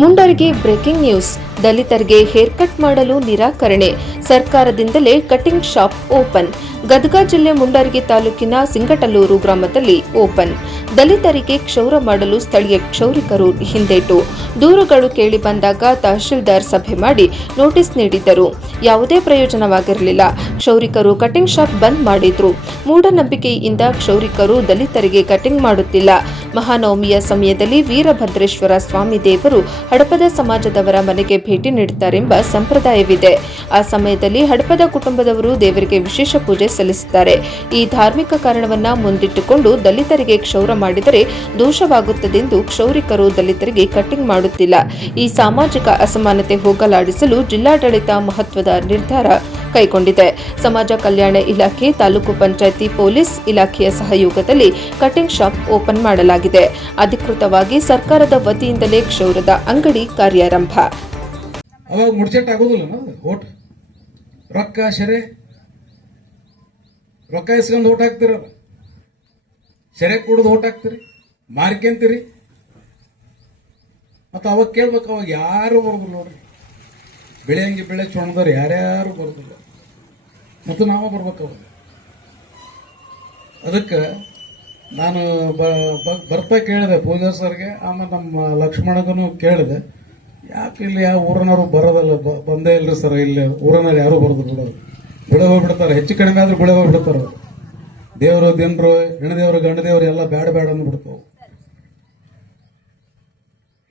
Mundargi breaking news. ದಲಿತರಿಗೆ hair cut ಮಾಡಲು ನಿರಾಕರಣೆ. ಸರ್ಕಾರದಿಂದಲೇ ಕಟಿಂಗ್ ಶಾಪ್ ಓಪನ್. ಗದಗ ಜಿಲ್ಲೆ ಮುಂಡರಗಿ ತಾಲೂಕಿನ ಸಿಂಗಟಲ್ಲೂರು ಗ್ರಾಮದಲ್ಲಿ ಓಪನ್. ದಲಿತರಿಗೆ ಕ್ಷೌರ ಮಾಡಲು ಸ್ಥಳೀಯ ಕ್ಷೌರಿಕರು ಹಿಂದೇಟು. ದೂರುಗಳು ಕೇಳಿ ಬಂದಾಗ ತಹಶೀಲ್ದಾರ್ ಸಭೆ ಮಾಡಿ ನೋಟಿಸ್ ನೀಡಿದ್ದರು. ಯಾವುದೇ ಪ್ರಯೋಜನವಾಗಿರಲಿಲ್ಲ. ಕ್ಷೌರಿಕರು ಕಟಿಂಗ್ ಶಾಪ್ ಬಂದ್ ಮಾಡಿದ್ರು. ಮೂಢನಂಬಿಕೆಯಿಂದ ಕ್ಷೌರಿಕರು ದಲಿತರಿಗೆ ಕಟಿಂಗ್ ಮಾಡುತ್ತಿಲ್ಲ. ಮಹಾನವಮಿಯ ಸಮಯದಲ್ಲಿ ವೀರಭದ್ರೇಶ್ವರ ಸ್ವಾಮಿ ದೇವರು ಹಡಪದ ಸಮಾಜದವರ ಮನೆಗೆ ಭೇಟಿ ನೀಡುತ್ತಾರೆಂಬ ಸಂಪ್ರದಾಯವಿದೆ. ಆ ಸಮಯದಲ್ಲಿ ಹಡಪದ ಕುಟುಂಬದವರು ದೇವರಿಗೆ ವಿಶೇಷ ಪೂಜೆ ಸಲ್ಲಿಸುತ್ತಾರೆ. ಈ ಧಾರ್ಮಿಕ ಕಾರಣವನ್ನ ಮುಂದಿಟ್ಟುಕೊಂಡು ದಲಿತರಿಗೆ ಕ್ಷೌರ ಮಾಡಿದರೆ ದೋಷವಾಗುತ್ತದೆಂದು ಕ್ಷೌರಿಕರು ದಲಿತರಿಗೆ ಕಟಿಂಗ್ ಮಾಡುತ್ತಿಲ್ಲ. ಈ ಸಾಮಾಜಿಕ ಅಸಮಾನತೆ ಹೋಗಲಾಡಿಸಲು ಜಿಲ್ಲಾಡಳಿತ ಮಹತ್ವದ ನಿರ್ಧಾರ ಕೈಗೊಂಡಿದೆ. ಸಮಾಜ ಕಲ್ಯಾಣ ಇಲಾಖೆ, ತಾಲೂಕು ಪಂಚಾಯಿತಿ, ಪೊಲೀಸ್ ಇಲಾಖೆಯ ಸಹಯೋಗದಲ್ಲಿ ಕಟಿಂಗ್ ಶಾಪ್ ಓಪನ್ ಮಾಡಲಾಗಿದೆ. ಅಧಿಕೃತವಾಗಿ ಸರ್ಕಾರದ ವತಿಯಿಂದಲೇ ಕ್ಷೌರದ ಅಂಗಡಿ ಕಾರ್ಯಾರಂಭ. ಅವಾಗ ಮುಡ್ಚೆಟ್ ಆಗೋದಿಲ್ಲ ಓಟ್ ರೊಕ್ಕ ಶೆರೆ ರೊಕ್ಕ ಇಸ್ಕೊಂಡು ಓಟ್ ಹಾಕ್ತಿರಲ್ಲ, ಶೆರೆ ಕುಡಿದು ಓಟ್ ಹಾಕ್ತಿರಿ, ಮಾರ್ಕೆಂತೀರಿ. ಮತ್ತು ಅವಾಗ ಕೇಳ್ಬೇಕು, ಅವಾಗ ಯಾರು ಬರೋದಿಲ್ಲ ನೋಡ್ರಿ. ಬೆಳೆಯಂಗೆ ಬೆಳೆ ಚೊಣದವ್ರು ಯಾರ್ಯಾರು ಬರೋದಿಲ್ಲ, ಮತ್ತು ನಾವು ಬರ್ಬೇಕು ಅವಾಗ. ಅದಕ್ಕೆ ನಾನು ಬರ್ತಾ ಕೇಳಿದೆ ಪೂಜಾ ಸರ್ಗೆ, ಆಮೇಲೆ ನಮ್ಮ ಲಕ್ಷ್ಮಣಗೂ ಕೇಳಿದೆ, ಯಾಕೆ ಇಲ್ಲಿ ಯಾವ ಊರನವರು ಬರೋದಲ್ಲ, ಬಂದೇ ಇಲ್ರಿ ಸರ್, ಇಲ್ಲಿ ಊರನಲ್ಲಿ ಯಾರು ಬರೋದು ಬಿಡೋದು, ಬಿಳೆ ಹೋಗ್ಬಿಡ್ತಾರೆ, ಹೆಚ್ಚು ಕಡಿಮೆ ಆದ್ರೂ ಬಿಳೆ ಹೋಗ್ಬಿಡ್ತಾರೆ. ದೇವರು ದಿನರು ಹೆಣ್ಣದೇವರು ಗಂಡದೇವರು ಎಲ್ಲ ಬೇಡ ಬೇಡ ಅಂದ್ಬಿಡ್ತಾವ.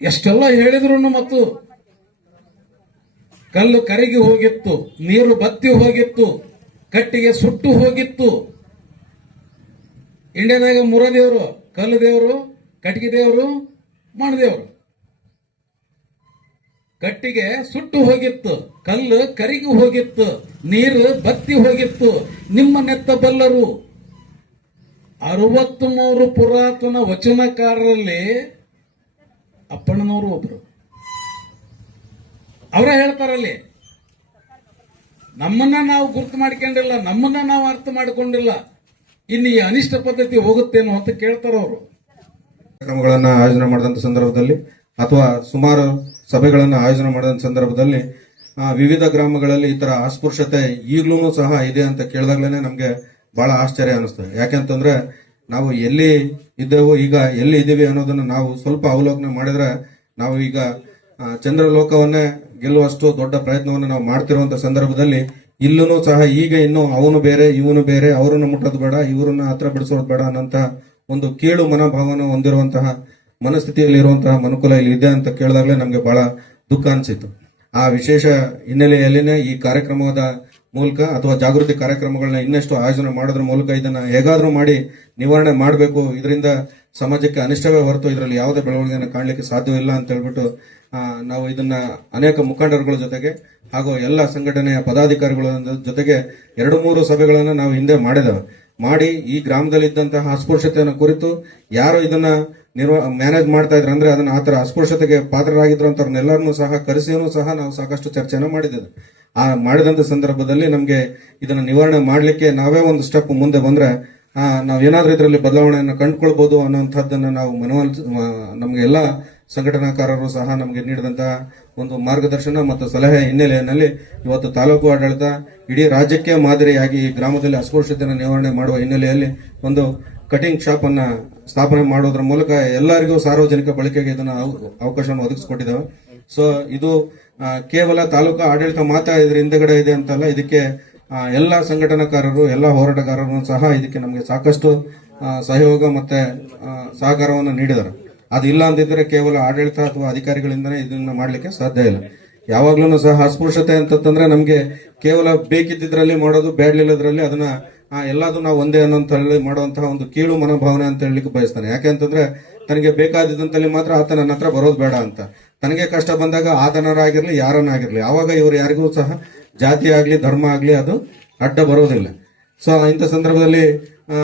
ಎಷ್ಟೆಲ್ಲ ಹೇಳಿದ್ರು ಮತ್ತು ಕಲ್ಲು ಕರಗಿ ಹೋಗಿತ್ತು, ನೀರು ಬತ್ತಿ ಹೋಗಿತ್ತು, ಕಟ್ಟಿಗೆ ಸುಟ್ಟು ಹೋಗಿತ್ತು. ಇಂಡಿಯಾದಾಗ ಮೂರ ದೇವರು, ಕಲ್ಲು ದೇವರು, ಕಟ್ಟಿಗೆ ದೇವರು, ಮಣ್ಣದೇವರು. ಕಟ್ಟಿಗೆ ಸುಟ್ಟು ಹೋಗಿತ್ತು, ಕಲ್ಲು ಕರಿಗಿ ಹೋಗಿತ್ತು, ನೀರು ಬತ್ತಿ ಹೋಗಿತ್ತು. ನಿಮ್ಮ ನೆತ್ತ ಬಲ್ಲರು 63 ಪುರಾತನ ವಚನಕಾರರಲ್ಲಿ ಅಪ್ಪಣ್ಣನವರು ಒಬ್ರು. ಅವರ ಹೇಳ್ತಾರಲ್ಲಿ, ನಮ್ಮನ್ನ ನಾವು ಗುರ್ತು ಮಾಡ್ಕೊಂಡಿಲ್ಲ, ನಮ್ಮನ್ನ ನಾವು ಅರ್ಥ ಮಾಡಿಕೊಂಡಿಲ್ಲ, ಇನ್ನು ಈ ಅನಿಷ್ಟ ಪದ್ಧತಿ ಹೋಗುತ್ತೇನೋ ಅಂತ ಕೇಳ್ತಾರ ಅವರು. ಕಾರ್ಯಕ್ರಮಗಳನ್ನು ಆಯೋಜನೆ ಮಾಡಿದಂಥ ಸಂದರ್ಭದಲ್ಲಿ ಅಥವಾ ಸುಮಾರು ಸಭೆಗಳನ್ನು ಆಯೋಜನೆ ಮಾಡಿದಂಥ ಸಂದರ್ಭದಲ್ಲಿ ವಿವಿಧ ಗ್ರಾಮಗಳಲ್ಲಿ ಈ ತರ ಅಸ್ಪೃಶ್ಯತೆ ಈಗಲೂ ಸಹ ಇದೆ ಅಂತ ಕೇಳಿದಾಗ್ಲೇನೆ ನಮ್ಗೆ ಬಹಳ ಆಶ್ಚರ್ಯ ಅನಿಸ್ತದೆ. ಯಾಕೆಂತಂದ್ರೆ ನಾವು ಎಲ್ಲಿ ಇದ್ದೇವೋ, ಈಗ ಎಲ್ಲಿ ಇದ್ದೀವಿ ಅನ್ನೋದನ್ನ ನಾವು ಸ್ವಲ್ಪ ಅವಲೋಕನೆ ಮಾಡಿದ್ರೆ, ನಾವು ಈಗ ಚಂದ್ರಲೋಕವನ್ನೇ ಗೆಲ್ಲುವಷ್ಟು ದೊಡ್ಡ ಪ್ರಯತ್ನವನ್ನು ನಾವು ಮಾಡ್ತಿರುವಂತ ಸಂದರ್ಭದಲ್ಲಿ ಇಲ್ಲೂ ಸಹ ಈಗ ಇನ್ನು ಅವನು ಬೇರೆ ಇವನು ಬೇರೆ, ಅವರನ್ನು ಮುಟ್ಟೋದು ಬೇಡ, ಇವರನ್ನ ಹತ್ರ ಬಿಡಿಸೋದು ಬೇಡ ಅನ್ನೋಂತ ಒಂದು ಕೀಳು ಮನೋಭಾವನ ಹೊಂದಿರುವಂತಹ ಮನಸ್ಥಿತಿಯಲ್ಲಿ ಇರುವಂತಹ ಮನುಕುಲ ಇಲ್ಲಿ ಇದೆ ಅಂತ ಕೇಳಿದಾಗಲೇ ನಮ್ಗೆ ಬಹಳ ದುಃಖ ಅನಿಸಿತು. ಆ ವಿಶೇಷ ಹಿನ್ನೆಲೆಯಲ್ಲಿನೇ ಈ ಕಾರ್ಯಕ್ರಮದ ಮೂಲಕ ಅಥವಾ ಜಾಗೃತಿ ಕಾರ್ಯಕ್ರಮಗಳನ್ನ ಇನ್ನಷ್ಟು ಆಯೋಜನೆ ಮಾಡೋದ್ರ ಮೂಲಕ ಇದನ್ನ ಹೇಗಾದ್ರೂ ಮಾಡಿ ನಿವಾರಣೆ ಮಾಡಬೇಕು. ಇದರಿಂದ ಸಮಾಜಕ್ಕೆ ಅನಿಷ್ಟವೇ ಹೊರತು ಇದರಲ್ಲಿ ಯಾವುದೇ ಬೆಳವಣಿಗೆಯನ್ನು ಕಾಣಲಿಕ್ಕೆ ಸಾಧ್ಯವಿಲ್ಲ ಅಂತ ಹೇಳ್ಬಿಟ್ಟು ನಾವು ಇದನ್ನ ಅನೇಕ ಮುಖಂಡರುಗಳ ಜೊತೆಗೆ ಹಾಗೂ ಎಲ್ಲ ಸಂಘಟನೆಯ ಪದಾಧಿಕಾರಿಗಳ ಜೊತೆಗೆ 2-3 ಸಭೆಗಳನ್ನು ನಾವು ಹಿಂದೆ ಮಾಡಿ ಈ ಗ್ರಾಮದಲ್ಲಿದ್ದಂತಹ ಅಸ್ಪೃಶ್ಯತೆಯನ್ನು ಕುರಿತು ಯಾರು ಇದನ್ನ ಮ್ಯಾನೇಜ್ ಮಾಡ್ತಾ ಇದ್ರು ಅಂದ್ರೆ ಅದನ್ನ ಆತರ ಅಸ್ಪೃಶ್ಯತೆಗೆ ಪಾತ್ರರಾಗಿದ್ರು ಅಂತವ್ರನ್ನೆಲ್ಲರನ್ನೂ ಸಹ ಕರೆಸಿನೂ ಸಹ ನಾವು ಸಾಕಷ್ಟು ಚರ್ಚೆನ ಮಾಡಿದ್ದೇವೆ. ಆ ಮಾಡಿದಂತ ಸಂದರ್ಭದಲ್ಲಿ ನಮ್ಗೆ ಇದನ್ನ ನಿವಾರಣೆ ಮಾಡ್ಲಿಕ್ಕೆ ನಾವೇ ಒಂದು ಸ್ಟೆಪ್ ಮುಂದೆ ಬಂದ್ರೆ ನಾವೇನಾದ್ರೂ ಇದರಲ್ಲಿ ಬದಲಾವಣೆಯನ್ನು ಕಂಡುಕೊಳ್ಬಹುದು ಅನ್ನುವಂಥದ್ದನ್ನ ನಾವು ನಮ್ಗೆ ಎಲ್ಲ ಸಂಘಟನಾಕಾರರು ಸಹ ನಮಗೆ ನೀಡಿದಂತಹ ಒಂದು ಮಾರ್ಗದರ್ಶನ ಮತ್ತು ಸಲಹೆ ಹಿನ್ನೆಲೆಯಲ್ಲಿ ಇವತ್ತು ತಾಲೂಕು ಆಡಳಿತ ಇಡೀ ರಾಜ್ಯಕ್ಕೆ ಮಾದರಿಯಾಗಿ ಈ ಗ್ರಾಮದಲ್ಲಿ ಅಸ್ಪೃಶ್ಯತೆಯನ್ನು ನಿವಾರಣೆ ಮಾಡುವ ಹಿನ್ನೆಲೆಯಲ್ಲಿ ಒಂದು ಕಟಿಂಗ್ ಶಾಪ್ ಅನ್ನ ಸ್ಥಾಪನೆ ಮಾಡೋದ್ರ ಮೂಲಕ ಎಲ್ಲರಿಗೂ ಸಾರ್ವಜನಿಕ ಬಳಕೆಗೆ ಇದನ್ನ ಅವಕಾಶವನ್ನು ಒದಗಿಸಿಕೊಟ್ಟಿದ್ದೇವೆ. ಸೊ ಇದು ಕೇವಲ ತಾಲೂಕು ಆಡಳಿತ ಮಾತ್ರ ಇದ್ರ ಹಿಂದೆಗಡೆ ಇದೆ ಅಂತಲ್ಲ, ಇದಕ್ಕೆ ಎಲ್ಲ ಸಂಘಟನಾಕಾರರು, ಎಲ್ಲ ಹೋರಾಟಗಾರರು ಸಹ ಇದಕ್ಕೆ ನಮಗೆ ಸಾಕಷ್ಟು ಸಹಯೋಗ ಮತ್ತೆ ಸಹಕಾರವನ್ನು ನೀಡಿದ್ದಾರೆ. ಅದಿಲ್ಲ ಅಂದಿದ್ರೆ ಕೇವಲ ಆಡಳಿತ ಅಥವಾ ಅಧಿಕಾರಿಗಳಿಂದನೇ ಇದನ್ನ ಮಾಡ್ಲಿಕ್ಕೆ ಸಾಧ್ಯ ಇಲ್ಲ. ಯಾವಾಗ್ಲೂ ಸಹ ಅಸ್ಪೃಶ್ಯತೆ ಅಂತಂದ್ರೆ ನಮ್ಗೆ ಕೇವಲ ಬೇಕಿದ್ದಿದ್ರಲ್ಲಿ ಮಾಡೋದು, ಬೇಡಲಿಲ್ಲದ್ರಲ್ಲಿ ಅದನ್ನ ಎಲ್ಲದೂ ನಾವು ಒಂದೇ ಅನ್ನೋಂತ ಹೇಳಿ ಮಾಡುವಂತಹ ಒಂದು ಕೀಳು ಮನೋಭಾವನೆ ಅಂತ ಹೇಳಲಿಕ್ಕೆ ಬಯಸ್ತಾನೆ. ಯಾಕೆಂತಂದ್ರೆ ತನಗೆ ಬೇಕಾದಿದ್ದಂತಲ್ಲಿ ಮಾತ್ರ ಆತ ನನ್ನ ಹತ್ರ ಬರೋದು ಬೇಡ ಅಂತ, ತನಗೆ ಕಷ್ಟ ಬಂದಾಗ ಆತನರಾಗಿರ್ಲಿ ಯಾರನ್ನಾಗಿರ್ಲಿ ಆವಾಗ ಇವರು ಯಾರಿಗೂ ಸಹ ಜಾತಿ ಆಗ್ಲಿ ಧರ್ಮ ಆಗ್ಲಿ ಅದು ಅಡ್ಡ ಬರೋದಿಲ್ಲ. ಸೊ ಇಂಥ ಸಂದರ್ಭದಲ್ಲಿ